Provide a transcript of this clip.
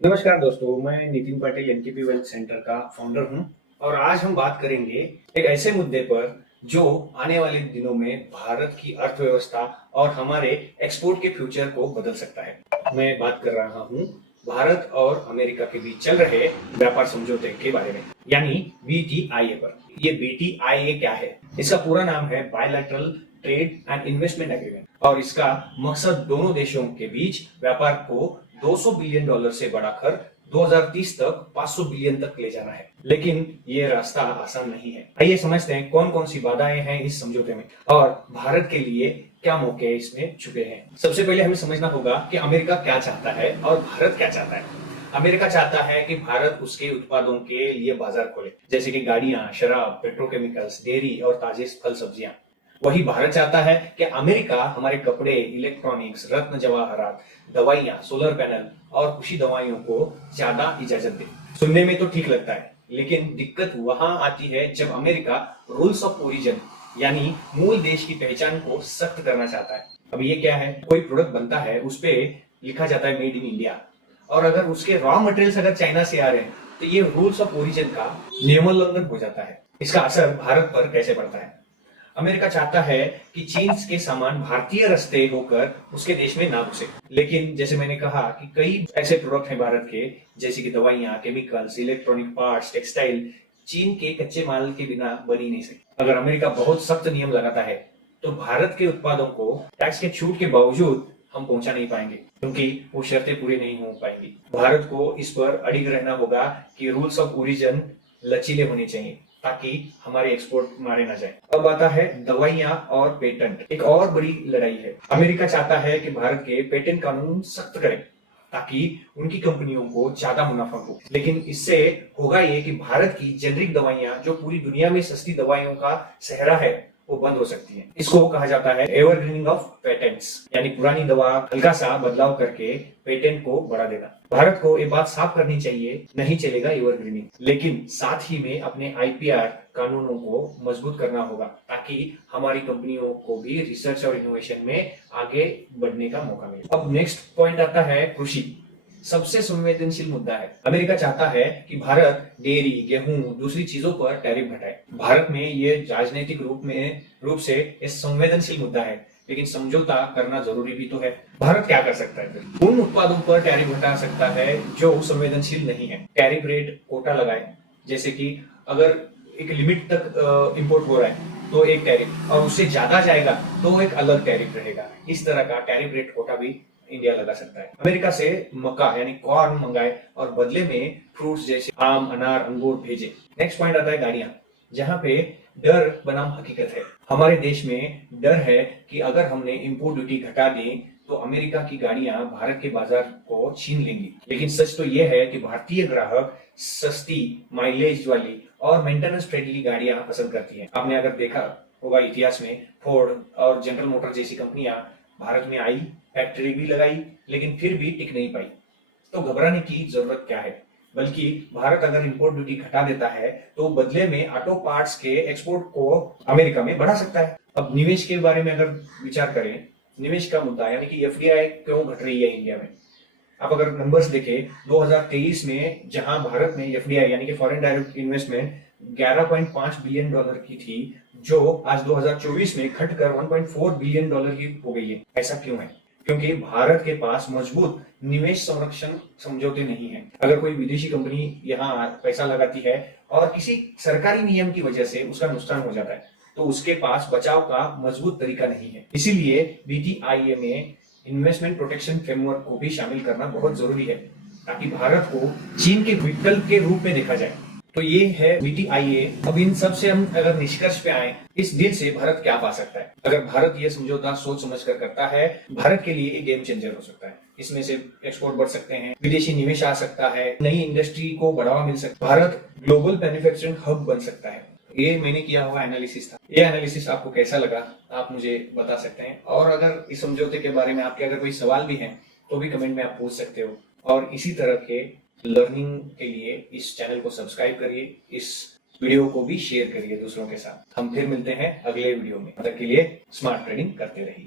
नमस्कार दोस्तों, मैं Nitin Patil NKP wealth centre का फाउंडर हूं और आज हम बात करेंगे एक ऐसे मुद्दे पर जो आने वाले दिनों में भारत की अर्थव्यवस्था और हमारे एक्सपोर्ट के फ्यूचर को बदल सकता है। मैं बात कर रहा हूं भारत और अमेरिका के बीच चल रहे व्यापार समझौते के बारे में, यानी बीटीआईए पर। ये बीटीआईए क्या है? इसका पूरा नाम है bilateral trade and investment agreement और इसका मकसद दोनों देशों के बीच व्यापार को 200 बिलियन डॉलर से बढ़ाकर 2030 तक 500 बिलियन तक ले जाना है। लेकिन ये रास्ता आसान नहीं है। आइए समझते हैं कौन कौन सी बाधाएं हैं इस समझौते में और भारत के लिए क्या मौके इसमें छुपे हैं। सबसे पहले हमें समझना होगा कि अमेरिका क्या चाहता है और भारत क्या चाहता है। अमेरिका चाहता है कि भारत उसके उत्पादों के लिए बाजार खोले, जैसे कि गाड़ियां, शराब, पेट्रोकेमिकल्स, डेयरी और ताजे फल सब्जियां। वही भारत चाहता है कि अमेरिका हमारे कपड़े, इलेक्ट्रॉनिक्स, रत्न जवाहरात, दवाइयां, सोलर पैनल और कृषि दवाइयों को ज्यादा इजाजत दे। सुनने में तो ठीक लगता है, लेकिन दिक्कत वहां आती है जब अमेरिका रूल्स ऑफ ओरिजिन यानी मूल देश की पहचान को सख्त करना चाहता है। अब ये क्या है? कोई प्रोडक्ट बनता है, उस पे लिखा जाता है मेड इन इंडिया, और अगर उसके रॉ मटेरियल्स अगर चाइना से आ रहे हैं तो ये रूल्स ऑफ ओरिजिन का नियमोल्लंघन हो जाता है। इसका असर भारत पर कैसे पड़ता है? अमेरिका चाहता है कि चीन के सामान भारतीय रास्ते होकर उसके देश में ना घुसे, लेकिन जैसे मैंने कहा कि कई ऐसे प्रोडक्ट हैं भारत के, जैसे कि दवाइयां, केमिकल्स, इलेक्ट्रॉनिक पार्ट्स, टेक्सटाइल, चीन के कच्चे माल के बिना बन ही नहीं सकती। अगर अमेरिका बहुत सख्त नियम लगाता है तो भारत के उत्पादों को टैक्स के छूट के बावजूद हम पहुंचा नहीं पाएंगे, क्योंकि वो शर्तें पूरी नहीं हो पाएंगी। भारत को इस पर अडिग रहना होगा कि रूल्स ऑफ ओरिजिन लचीले होने चाहिए ताकि हमारे एक्सपोर्ट मारे ना जाए। अब आता है दवाइयां और पेटेंट। एक और बड़ी लड़ाई है। अमेरिका चाहता है कि भारत के पेटेंट कानून सख्त करें ताकि उनकी कंपनियों को ज्यादा मुनाफा हो, लेकिन इससे होगा ये कि भारत की जेनरिक दवाइयां, जो पूरी दुनिया में सस्ती दवाइयों का सहरा है, वो बंद हो सकती है। इसको कहा जाता है एवरग्रीनिंग ऑफ पेटेंट्स, यानी पुरानी दवा हल्का सा बदलाव करके पेटेंट को बढ़ा देना। भारत को ये बात साफ करनी चाहिए, नहीं चलेगा एवरग्रीनिंग, लेकिन साथ ही में अपने आईपीआर कानूनों को मजबूत करना होगा ताकि हमारी कंपनियों को भी रिसर्च और इनोवेशन में आगे बढ़ने का मौका मिले। अब नेक्स्ट पॉइंट आता है कृषि। सबसे संवेदनशील मुद्दा है। अमेरिका चाहता है कि भारत डेयरी, गेहूं, दूसरी चीजों पर टैरिफ घटाए। भारत में ये राजनीतिक रूप से ये संवेदनशील मुद्दा है, लेकिन समझौता करना जरूरी भी तो है। भारत क्या कर सकता है? फिर उन उत्पादों पर टैरिफ घटा सकता है जो संवेदनशील नहीं है। टैरिफ रेट कोटा लगाए, जैसे कि अगर एक लिमिट तक इंपोर्ट हो रहा है तो एक टैरिफ, और उससे ज्यादा जाएगा तो एक अलग टैरिफ रहेगा। इस तरह का टैरिफ रेट कोटा भी इंडिया लगा सकता है। अमेरिका से मक्का यानी कॉर्न मंगाए और बदले में फ्रूट्स जैसे आम, अनार, अंगूर भेजे। नेक्स्ट पॉइंट आता है गाड़ियां, जहां पे डर बनाम हकीकत है। हमारे देश में डर है कि अगर हमने इंपोर्ट ड्यूटी घटा दी तो अमेरिका की गाड़ियां भारत के बाजार को छीन लेंगी, लेकिन सच तो यह है कि भारतीय ग्राहक सस्ती, माइलेज वाली और मेंटेनेंस फ्रेंडली गाड़ियां पसंद करती हैं। आपने अगर देखा होगा इतिहास में, फोर्ड और जनरल मोटर जैसी कंपनियां भारत में आई, फैक्ट्री भी लगाई, लेकिन फिर भी टिक नहीं पाई। तो घबराने की जरूरत क्या है? बल्कि भारत अगर इंपोर्ट ड्यूटी घटा देता है तो बदले में ऑटो पार्ट्स के एक्सपोर्ट को अमेरिका में बढ़ा सकता है। अब निवेश के बारे में अगर विचार करें, निवेश का मुद्दा यानी कि एफडीआई क्यों घट रही है इंडिया में? आप अगर नंबर्स देखें, 2023 में जहां भारत में एफडीआई यानी कि foreign direct investment 11.5 billion dollar की थी, जो आज 2024 में घटकर 1.4 बिलियन डॉलर की हो गई है। ऐसा क्यों है? क्योंकि भारत के पास मजबूत निवेश संरक्षण समझौते नहीं है। अगर कोई विदेशी कंपनी यहाँ पैसा लगाती है और किसी सरकारी नियम की वजह से उसका नुकसान हो जाता है, तो उसके पास बचाव का मजबूत तरीका नहीं है। इसीलिए बीटीआईए में इन्वेस्टमेंट प्रोटेक्शन फ्रेमवर्क को भी शामिल करना बहुत जरूरी है, ताकि भारत को चीन के विकल्प के रूप में देखा जाए। तो ये है बीटीआईए। अब इन सब से हम अगर निष्कर्ष पे आए, इस डील से भारत क्या पा सकता है? अगर भारत ये समझौता सोच समझ कर करता है, भारत के लिए एक गेम चेंजर हो सकता है। इसमें से एक्सपोर्ट बढ़ सकते हैं, विदेशी निवेश आ सकता है, नई इंडस्ट्री को बढ़ावा मिल सकता है, भारत ग्लोबल मैन्युफैक्चरिंग हब बन सकता है। ये मैंने किया हुआ एनालिसिस था। ये एनालिसिस आपको कैसा लगा आप मुझे बता सकते हैं, और अगर इस समझौते के बारे में आपके अगर कोई सवाल भी हैं तो भी कमेंट में आप पूछ सकते हो। और इसी तरह के लर्निंग के लिए इस चैनल को सब्सक्राइब करिए, इस वीडियो को भी शेयर करिए दूसरों के साथ। हम फिर मिलते हैं अगले वीडियो में। तब तक के लिए स्मार्ट ट्रेडिंग करते रहिए।